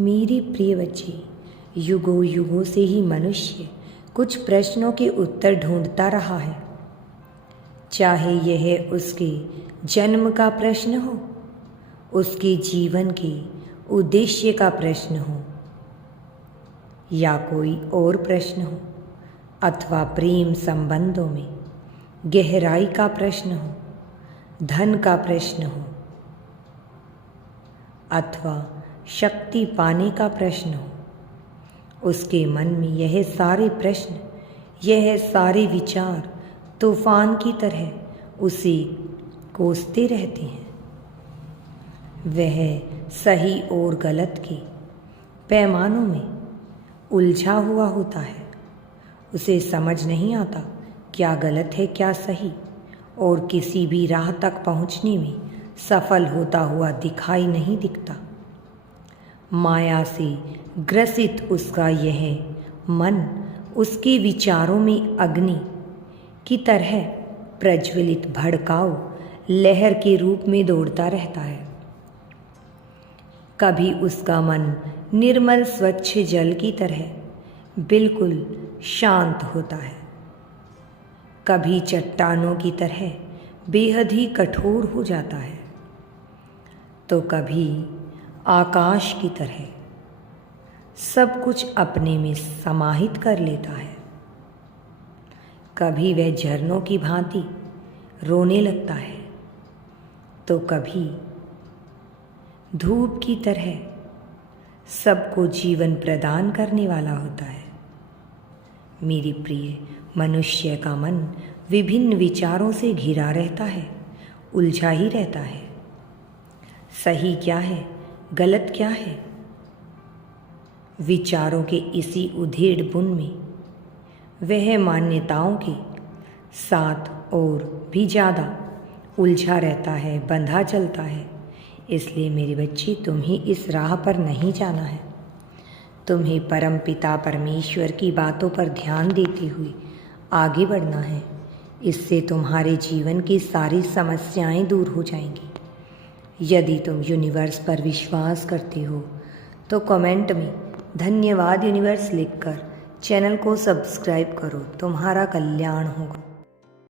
मेरे प्रिय बच्चे, युगों युगों से ही मनुष्य कुछ प्रश्नों के उत्तर ढूंढता रहा है। चाहे यह उसके जन्म का प्रश्न हो, उसके जीवन के उद्देश्य का प्रश्न हो, या कोई और प्रश्न हो, अथवा प्रेम संबंधों में गहराई का प्रश्न हो, धन का प्रश्न हो, अथवा शक्ति पाने का प्रश्न हो। उसके मन में यह सारे प्रश्न, यह सारे विचार तूफान की तरह उसे कोसते रहते हैं। वह सही और गलत के पैमानों में उलझा हुआ होता है। उसे समझ नहीं आता क्या गलत है क्या सही, और किसी भी राह तक पहुंचने में सफल होता हुआ दिखाई नहीं दिखता। माया से ग्रसित उसका यह मन उसके विचारों में अग्नि की तरह प्रज्वलित भड़काऊ लहर के रूप में दौड़ता रहता है। कभी उसका मन निर्मल स्वच्छ जल की तरह बिल्कुल शांत होता है, कभी चट्टानों की तरह बेहद ही कठोर हो जाता है, तो कभी आकाश की तरह सब कुछ अपने में समाहित कर लेता है। कभी वह झरनों की भांति रोने लगता है, तो कभी धूप की तरह सबको जीवन प्रदान करने वाला होता है। मेरी प्रिय, मनुष्य का मन विभिन्न विचारों से घिरा रहता है, उलझा ही रहता है। सही क्या है, गलत क्या है? विचारों के इसी उधेड़ बुन में वह मान्यताओं के साथ और भी ज़्यादा उलझा रहता है, बंधा चलता है। इसलिए मेरे बच्चे, तुम्हें इस राह पर नहीं जाना है। तुम्हें परमपिता परमेश्वर की बातों पर ध्यान देते हुए आगे बढ़ना है। इससे तुम्हारे जीवन की सारी समस्याएं दूर हो जाएंगी। यदि तुम यूनिवर्स पर विश्वास करते हो तो कमेंट में धन्यवाद यूनिवर्स लिखकर चैनल को सब्सक्राइब करो। तुम्हारा कल्याण होगा।